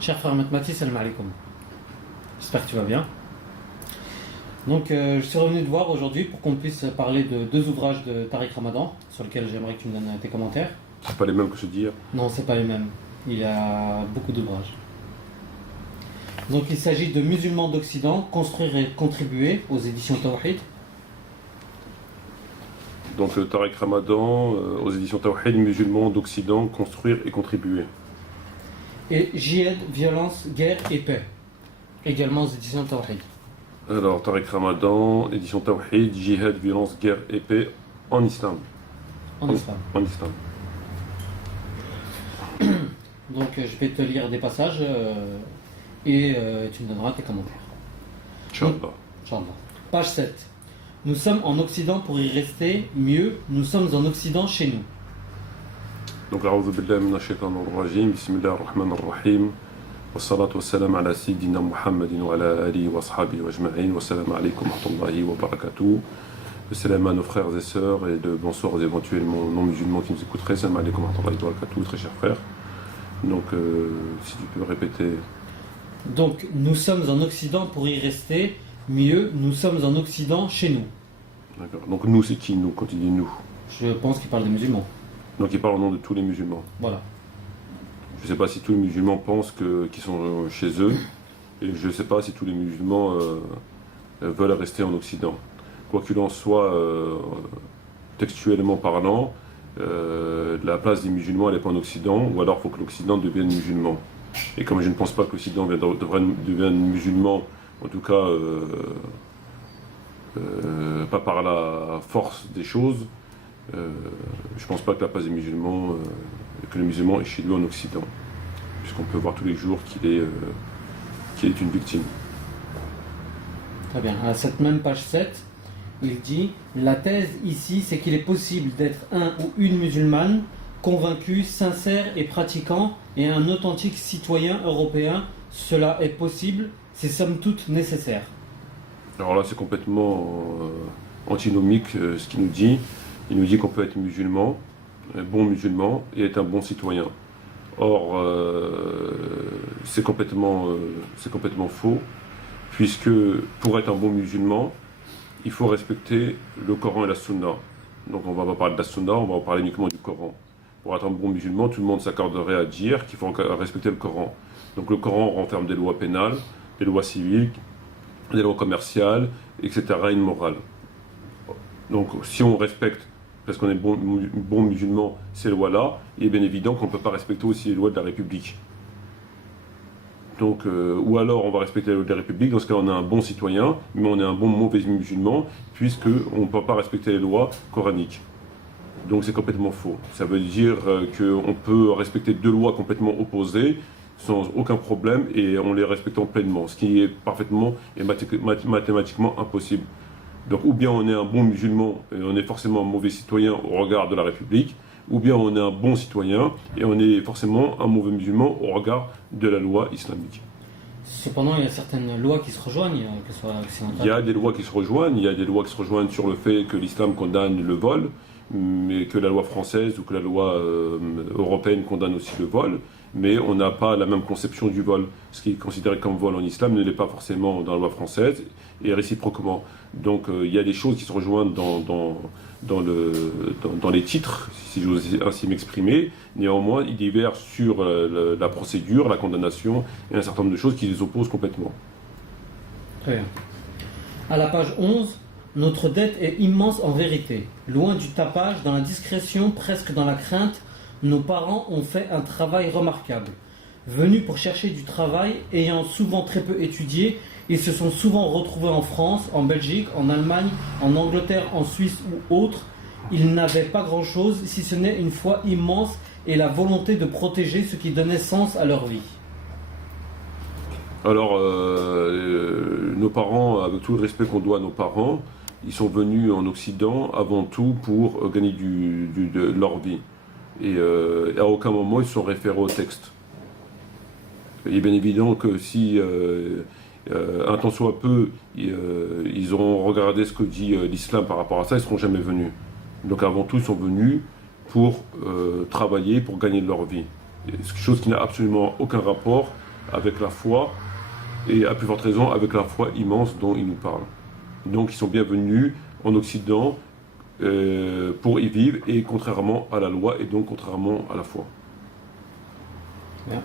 Cher frère Matmati, salam alaikum. J'espère que tu vas bien. Donc, je suis revenu te voir aujourd'hui pour qu'on puisse parler de deux ouvrages de Tariq Ramadan sur lesquels j'aimerais que tu me donnes tes commentaires. C'est pas les mêmes que je dis. Non, c'est pas les mêmes. Il y a beaucoup d'ouvrages. Donc, il s'agit de Musulmans d'Occident, construire et contribuer aux éditions Tawhid. Donc Tariq Ramadan, aux éditions Tawhid, Musulmans d'Occident, construire et contribuer. Et Jihad, violence, guerre et paix. Également aux éditions Tawhid. Alors Tariq Ramadan, édition Tawhid, Jihad, violence, guerre et paix en islam. En islam. En islam. Donc, je vais te lire des passages et tu me donneras tes commentaires. Inch'Allah. Inch'Allah. Page 7. Nous sommes en Occident pour y rester. Mieux, nous sommes en Occident chez nous. Donc, أعوذ بالله من الشيطان الرجيم بسم الله الرحمن الرحيم والصلاة والسلام على سيدنا محمد وعلى آله وأصحابه وأجمعين والسلام عليكم ورحمة الله وبركاته. Salam à nos frères et sœurs et de bonsoir aux éventuellement non-musulmans qui nous écouteraient. Salam alaikum wa rahmatullahi wa barakatuh, très chers frères. Donc, si tu peux répéter. Donc, nous sommes en Occident pour y rester. Mieux, nous sommes en Occident chez nous. D'accord. Donc, nous, c'est qui nous quand il dit nous? Je pense qu'il parle des musulmans. Donc, il parle au nom de tous les musulmans. Voilà. Je ne sais pas si tous les musulmans pensent qu'ils sont chez eux. Et je ne sais pas si tous les musulmans veulent rester en Occident. Quoi qu'il en soit, textuellement parlant, la place des musulmans elle n'est pas en Occident, ou alors il faut que l'Occident devienne musulman. Et comme je ne pense pas que l'Occident devienne musulman, en tout cas pas par la force des choses, je ne pense pas que la place des musulmans, que le musulman est chez lui en Occident, puisqu'on peut voir tous les jours qu'il est une victime. Très bien. À cette même page 7, il dit « La thèse ici, c'est qu'il est possible d'être un ou une musulmane, convaincu, sincère et pratiquant, et un authentique citoyen européen. Cela est possible, c'est somme toute nécessaire. » Alors là, c'est complètement antinomique ce qu'il nous dit. Il nous dit qu'on peut être musulman, un bon musulman, et être un bon citoyen. Or, c'est complètement faux, puisque pour être un bon musulman, il faut respecter le Coran et la Sunna. Donc on va pas parler de la Sunna, on va parler uniquement du Coran. Pour être un bon musulman, tout le monde s'accorderait à dire qu'il faut respecter le Coran. Donc le Coran renferme des lois pénales, des lois civiques, des lois commerciales, etc., une morale. Donc si on respecte, parce qu'on est bon musulman, ces lois-là, il est bien évident qu'on ne peut pas respecter aussi les lois de la République. Donc, ou alors on va respecter les lois de la République, dans ce cas on est un bon citoyen, mais on est un bon mauvais musulman, puisqu'on ne peut pas respecter les lois coraniques. Donc c'est complètement faux. Ça veut dire qu'on peut respecter deux lois complètement opposées, sans aucun problème, et en les respectant pleinement, ce qui est parfaitement et mathématiquement impossible. Donc ou bien on est un bon musulman, et on est forcément un mauvais citoyen au regard de la République, ou bien on est un bon citoyen et on est forcément un mauvais musulman au regard de la loi islamique. Cependant, il y a certaines lois qui se rejoignent, que ce soit occidentales. Il y a des lois qui se rejoignent, il y a des lois qui se rejoignent sur le fait que l'islam condamne le vol, mais que la loi française ou que la loi européenne condamne aussi le vol, mais on n'a pas la même conception du vol. Ce qui est considéré comme vol en islam ne l'est pas forcément dans la loi française, et réciproquement. Donc il y a des choses qui se rejoignent dans les titres, si j'ose ainsi m'exprimer. Néanmoins, ils divergent sur la procédure, la condamnation, et un certain nombre de choses qui les opposent complètement. Très bien. À la page 11, notre dette est immense en vérité. Loin du tapage, dans la discrétion, presque dans la crainte, nos parents ont fait un travail remarquable. Venus pour chercher du travail, ayant souvent très peu étudié, ils se sont souvent retrouvés en France, en Belgique, en Allemagne, en Angleterre, en Suisse ou autres. Ils n'avaient pas grand-chose, si ce n'est une foi immense et la volonté de protéger ce qui donnait sens à leur vie. Alors, nos parents, avec tout le respect qu'on doit à nos parents, ils sont venus en Occident avant tout pour gagner de leur vie. Et à aucun moment ils se sont référés au texte. Il est bien évident que si un tant soit peu ils auront regardé ce que dit l'islam par rapport à ça, ils ne seront jamais venus. Donc avant tout, ils sont venus pour travailler, pour gagner de leur vie. Chose qui n'a absolument aucun rapport avec la foi, et à plus forte raison avec la foi immense dont il nous parle. Donc ils sont bienvenus en Occident pour y vivre, et contrairement à la loi, et donc contrairement à la foi. Bien.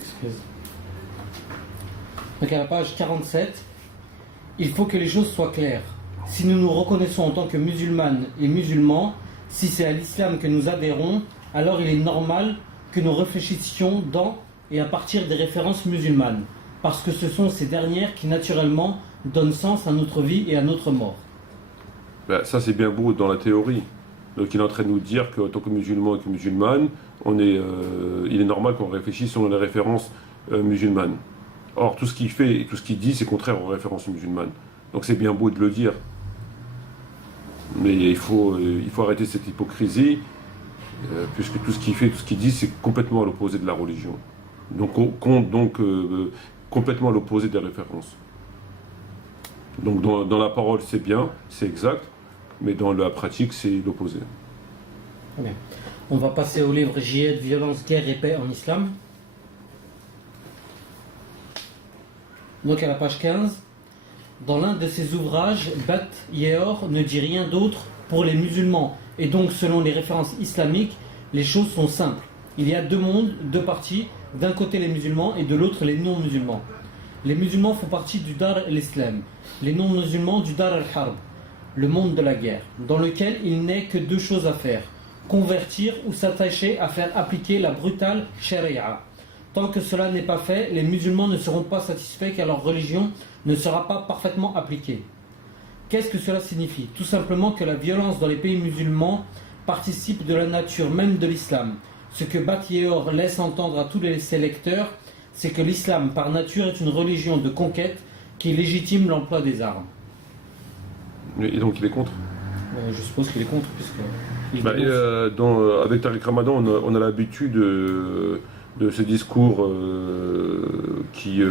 Excuse. Donc à la page 47, il faut que les choses soient claires. Si nous nous reconnaissons en tant que musulmanes et musulmans, si c'est à l'islam que nous adhérons, alors il est normal que nous réfléchissions dans et à partir des références musulmanes, parce que ce sont ces dernières qui naturellement donnent sens à notre vie et à notre mort. Ben, ça c'est bien beau dans la théorie. Donc il est en train de nous dire qu'en tant que musulman et que musulmane, il est normal qu'on réfléchisse selon les références musulmanes. Or tout ce qu'il fait et tout ce qu'il dit, c'est contraire aux références musulmanes. Donc c'est bien beau de le dire. Mais il faut arrêter cette hypocrisie, puisque tout ce qu'il fait, tout ce qu'il dit, c'est complètement à l'opposé de la religion. Donc complètement à l'opposé des références. Donc dans la parole, c'est bien, c'est exact, mais dans la pratique, c'est l'opposé. Très bien. On va passer au livre Jihad, violence, guerre et paix en islam. Donc à la page 15, dans l'un de ses ouvrages, Bat Yeor ne dit rien d'autre pour les musulmans. Et donc selon les références islamiques, les choses sont simples. Il y a deux mondes, deux parties, d'un côté les musulmans et de l'autre les non-musulmans. Les musulmans font partie du Dar al-Islam, les non-musulmans du Dar al-Harb, le monde de la guerre, dans lequel il n'est que deux choses à faire: convertir ou s'attacher à faire appliquer la brutale Sharia. Tant que cela n'est pas fait, les musulmans ne seront pas satisfaits car leur religion ne sera pas parfaitement appliquée. Qu'est-ce que cela signifie? Tout simplement que la violence dans les pays musulmans participe de la nature même de l'islam. Ce que Bat Yeor laisse entendre à tous ses lecteurs, c'est que l'islam par nature est une religion de conquête qui légitime l'emploi des armes. Et donc il est contre. Je suppose qu'il est contre, puisque... avec Tariq Ramadan, on a l'habitude de ce discours qui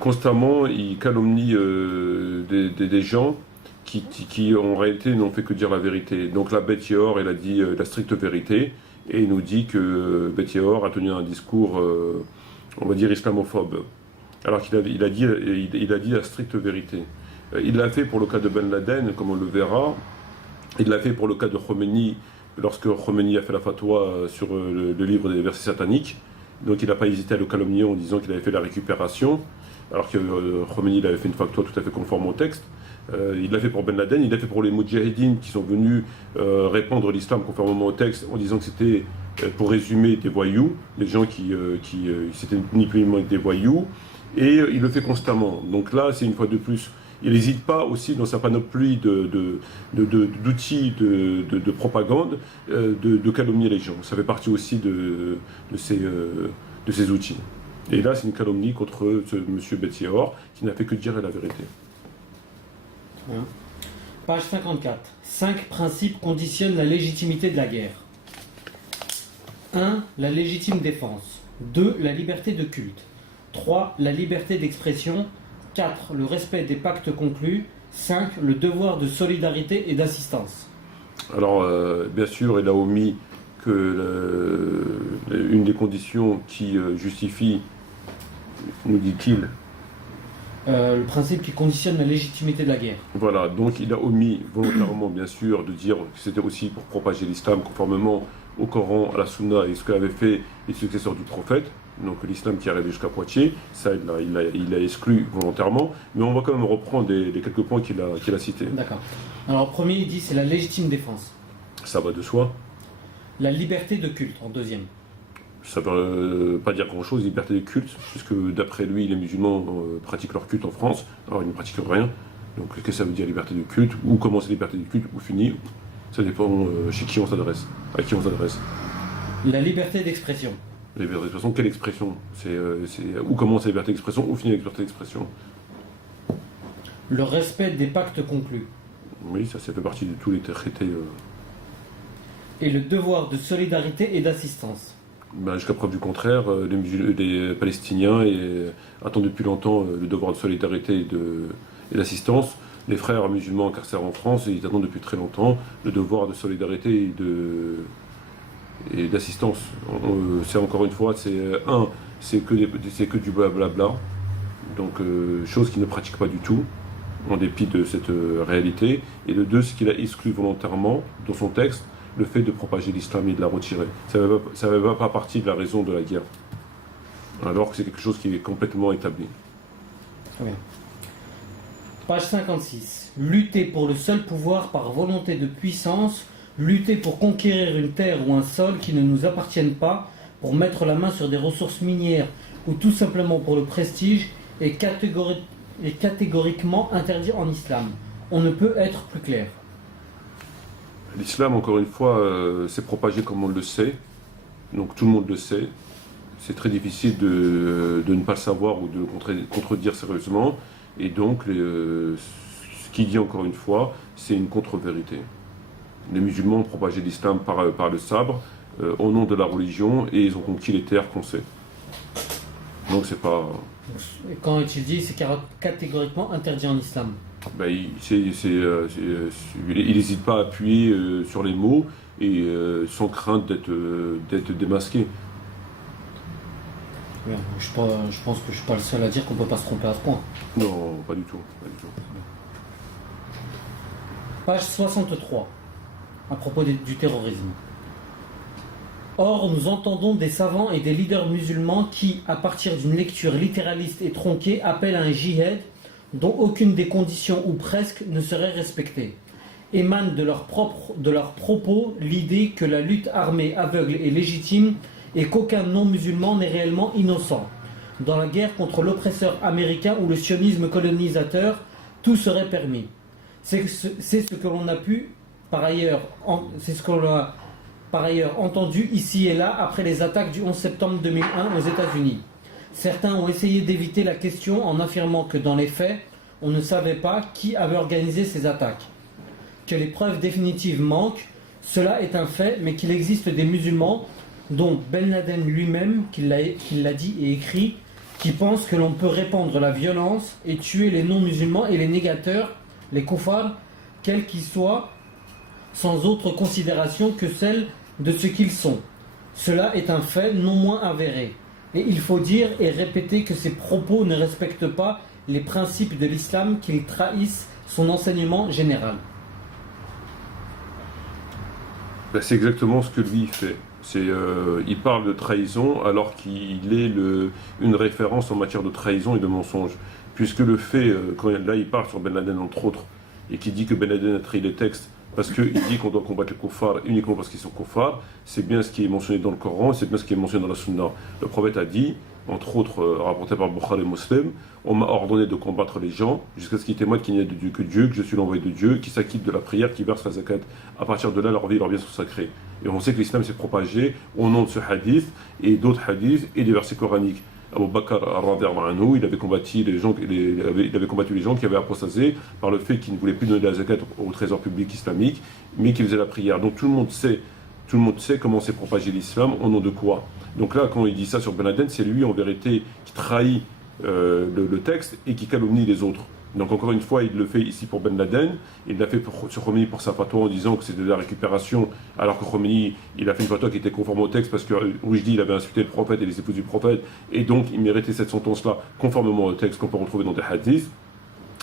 constamment il calomnie des gens qui en réalité n'ont fait que dire la vérité. Donc là, Bet Yeor, elle a dit la stricte vérité, et il nous dit que Bet Yeor a tenu un discours, on va dire, islamophobe, alors qu'il il a dit la stricte vérité. Il l'a fait pour le cas de Ben Laden, comme on le verra. Il l'a fait pour le cas de Khomeini, lorsque Khomeini a fait la fatwa sur le livre des versets sataniques. Donc il n'a pas hésité à le calomnier en disant qu'il avait fait la récupération, alors que Khomeini avait fait une fatwa tout à fait conforme au texte. Il l'a fait pour Ben Laden, il l'a fait pour les Moudjahidines qui sont venus répandre l'islam conformément au texte en disant que c'était, pour résumer, des voyous, des gens qui c'était ni plus ni moins que des voyous, et il le fait constamment. Donc là, c'est une fois de plus. Il n'hésite pas aussi dans sa panoplie d'outils de propagande de calomnier les gens. Ça fait partie aussi de ces outils. Et là, c'est une calomnie contre ce monsieur Bet Yeor qui n'a fait que dire la vérité. Page 54. 5 principes conditionnent la légitimité de la guerre. 1. La légitime défense. 2. La liberté de culte. 3. La liberté d'expression. 4. Le respect des pactes conclus. 5. Le devoir de solidarité et d'assistance. Alors, bien sûr, il a omis que une des conditions qui justifie, nous dit-il, le principe qui conditionne la légitimité de la guerre. Voilà, donc il a omis volontairement, bien sûr, de dire que c'était aussi pour propager l'islam conformément au Coran, à la Sunna et ce qu'avaient fait les successeurs du prophète. Donc l'islam qui est arrivé jusqu'à Poitiers, ça il l'a exclu volontairement, mais on va quand même reprendre les quelques points qu'il a cités. D'accord. Alors premier, il dit c'est la légitime défense. Ça va de soi. La liberté de culte en deuxième. Ça ne veut pas dire grand-chose, liberté de culte, puisque d'après lui, les musulmans pratiquent leur culte en France, alors ils ne pratiquent rien. Donc qu'est-ce que ça veut dire liberté de culte? Où commence la liberté de culte, où finit? Ça dépend chez qui on s'adresse, à qui on s'adresse. La liberté d'expression. La liberté d'expression, quelle expression? Où commence la liberté d'expression, où finit la liberté d'expression? Le respect des pactes conclus. Oui, ça fait partie de tous les traités. Et le devoir de solidarité et d'assistance. Jusqu'à preuve du contraire, les Palestiniens attendent depuis longtemps le devoir de solidarité et d'assistance. Les frères musulmans incarcérés en France, ils attendent depuis très longtemps le devoir de solidarité et d'assistance. C'est encore une fois, c'est que du blablabla, donc chose qu'ils ne pratiquent pas du tout, en dépit de cette réalité. Et le deux, c'est qu'il a exclu volontairement, dans son texte, le fait de propager l'islam et de la retirer. Ça ne fait pas partie de la raison de la guerre, alors que c'est quelque chose qui est complètement établi. Très bien. Page 56. Lutter pour le seul pouvoir par volonté de puissance, lutter pour conquérir une terre ou un sol qui ne nous appartiennent pas, pour mettre la main sur des ressources minières ou tout simplement pour le prestige, est catégoriquement interdit en islam. On ne peut être plus clair. L'islam, encore une fois, s'est propagé comme on le sait, donc tout le monde le sait. C'est très difficile de ne pas le savoir ou de contredire sérieusement. Et donc, ce qu'il dit encore une fois, c'est une contre-vérité. Les musulmans ont propagé l'islam par le sabre, au nom de la religion, et ils ont conquis les terres qu'on sait. Donc c'est pas... Quand il dit c'est catégoriquement interdit en islam. Ben, il n'hésite pas à appuyer sur les mots et sans crainte d'être démasqué. Bien, je pense que je ne suis pas le seul à dire qu'on ne peut pas se tromper à ce point. Non, pas du tout. Page 63, à propos du terrorisme. Or, nous entendons des savants et des leaders musulmans qui, à partir d'une lecture littéraliste et tronquée, appellent à un djihad dont aucune des conditions ou presque ne serait respectée. Émane de leur propos l'idée que la lutte armée aveugle est légitime et qu'aucun non-musulman n'est réellement innocent. Dans la guerre contre l'oppresseur américain ou le sionisme colonisateur, tout serait permis. C'est ce que l'on a pu, par ailleurs, entendu ici et là après les attaques du 11 septembre 2001 aux États-Unis. Certains ont essayé d'éviter la question en affirmant que dans les faits, on ne savait pas qui avait organisé ces attaques. Que les preuves définitives manquent, cela est un fait, mais qu'il existe des musulmans, dont Ben Laden lui-même, qui l'a dit et écrit, qui pensent que l'on peut répandre la violence et tuer les non-musulmans et les négateurs, les koufars, quels qu'ils soient, sans autre considération que celle de ce qu'ils sont. Cela est un fait non moins avéré. Et il faut dire et répéter que ces propos ne respectent pas les principes de l'islam, qu'ils trahissent son enseignement général. Ben, c'est exactement ce que lui fait. Il parle de trahison alors qu'il est une référence en matière de trahison et de mensonge. Puisque le fait, là il parle sur Ben Laden entre autres, et qui dit que Ben Laden a trahi les textes, parce qu'il dit qu'on doit combattre les kuffars uniquement parce qu'ils sont kuffars, c'est bien ce qui est mentionné dans le Coran, c'est bien ce qui est mentionné dans la Sunna. Le prophète a dit, entre autres rapporté par Bukhari et Muslim, on m'a ordonné de combattre les gens jusqu'à ce qu'ils témoignent qu'il n'y a de Dieu que Dieu, que je suis l'envoyé de Dieu, qui s'acquittent de la prière, qui verse la zakat. À partir de là, leur vie, leur bien sont sacrés. Et on sait que l'islam s'est propagé au nom de ce hadith et d'autres hadiths et des versets coraniques. Abu Bakr il avait combattu les gens, il avait combattu les gens qui avaient apostasé par le fait qu'ils ne voulaient plus donner la zakat au trésor public islamique, mais qu'ils faisaient la prière. Donc tout le monde sait comment s'est propagé l'islam, au nom de quoi. Donc là, quand il dit ça sur Ben Laden, c'est lui en vérité qui trahit le texte et qui calomnie les autres. Donc encore une fois, il le fait ici pour Ben Laden, il l'a fait sur Khomeini pour sa fatwa en disant que c'était de la récupération, alors que Khomeini, il a fait une fatwa qui était conforme au texte parce que Rushdie, il avait insulté le prophète et les épouses du prophète, et donc il méritait cette sentence-là conformément au texte qu'on peut retrouver dans des hadiths.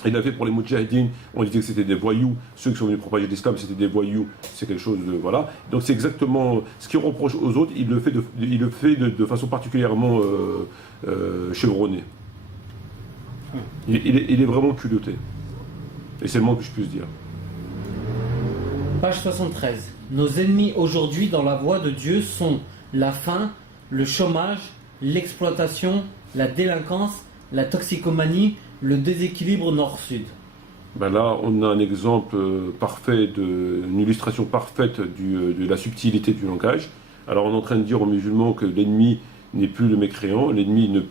Il l'a fait pour les Moudjahidines, on disait que c'était des voyous, ceux qui sont venus propager l'islam c'était des voyous, c'est quelque chose de... Voilà. Donc c'est exactement ce qu'il reproche aux autres, il le fait de façon particulièrement chevronnée. Il est vraiment culotté. Et c'est le moins que je puisse dire. Page 73. Nos ennemis aujourd'hui dans la voie de Dieu sont la faim, le chômage, l'exploitation, la délinquance, la toxicomanie, le déséquilibre nord-sud. Ben là, on a un exemple parfait, une illustration parfaite de la subtilité du langage. Alors on est en train de dire aux musulmans que l'ennemi n'est plus le mécréant, l'ennemi n'est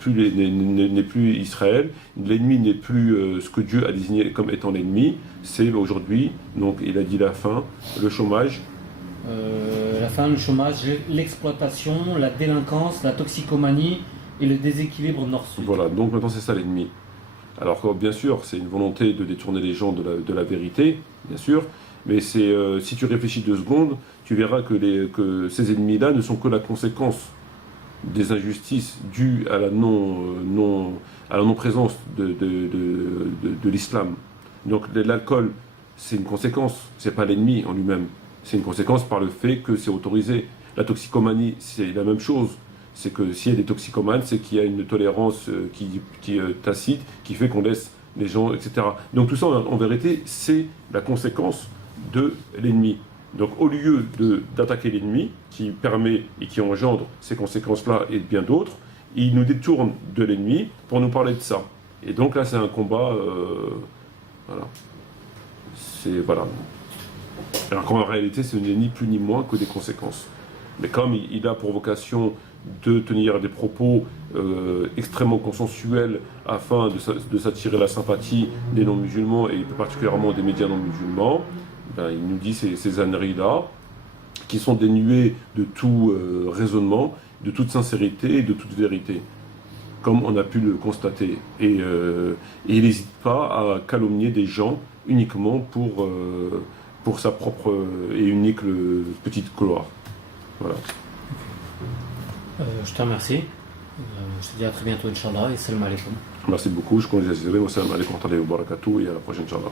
plus Israël, l'ennemi n'est plus ce que Dieu a désigné comme étant l'ennemi, c'est aujourd'hui, donc il a dit la faim, le chômage. La faim, le chômage, l'exploitation, la délinquance, la toxicomanie et le déséquilibre nord-sud. Voilà, donc maintenant c'est ça l'ennemi. Alors que, bien sûr, c'est une volonté de détourner les gens de la vérité, bien sûr, mais si tu réfléchis 2 secondes, tu verras que ces ennemis-là ne sont que la conséquence des injustices dues à la non-présence de l'islam. Donc l'alcool, c'est une conséquence, c'est pas l'ennemi en lui-même. C'est une conséquence par le fait que c'est autorisé. La toxicomanie, c'est la même chose. C'est que s'il y a des toxicomanes, c'est qu'il y a une tolérance qui tacite, qui fait qu'on laisse les gens, etc. Donc tout ça, en vérité, c'est la conséquence de l'ennemi. Donc au lieu d'attaquer l'ennemi, qui permet et qui engendre ces conséquences-là et bien d'autres, il nous détourne de l'ennemi pour nous parler de ça. Et donc là, c'est un combat... voilà. Voilà. Alors qu'en réalité, ce n'est ni plus ni moins que des conséquences. Mais comme il a pour vocation de tenir des propos extrêmement consensuels afin de s'attirer la sympathie des non-musulmans et particulièrement des médias non-musulmans, ben, il nous dit ces âneries-là qui sont dénuées de tout raisonnement, de toute sincérité et de toute vérité, comme on a pu le constater. Et il n'hésite pas à calomnier des gens uniquement pour sa propre et unique petite gloire. Voilà. Je te remercie. Je te dis à très bientôt, Inch'Allah, et salam alaikum. Merci beaucoup. Je connais les Wassalamu alaikum wa barakatuh et à la prochaine, Inch'Allah.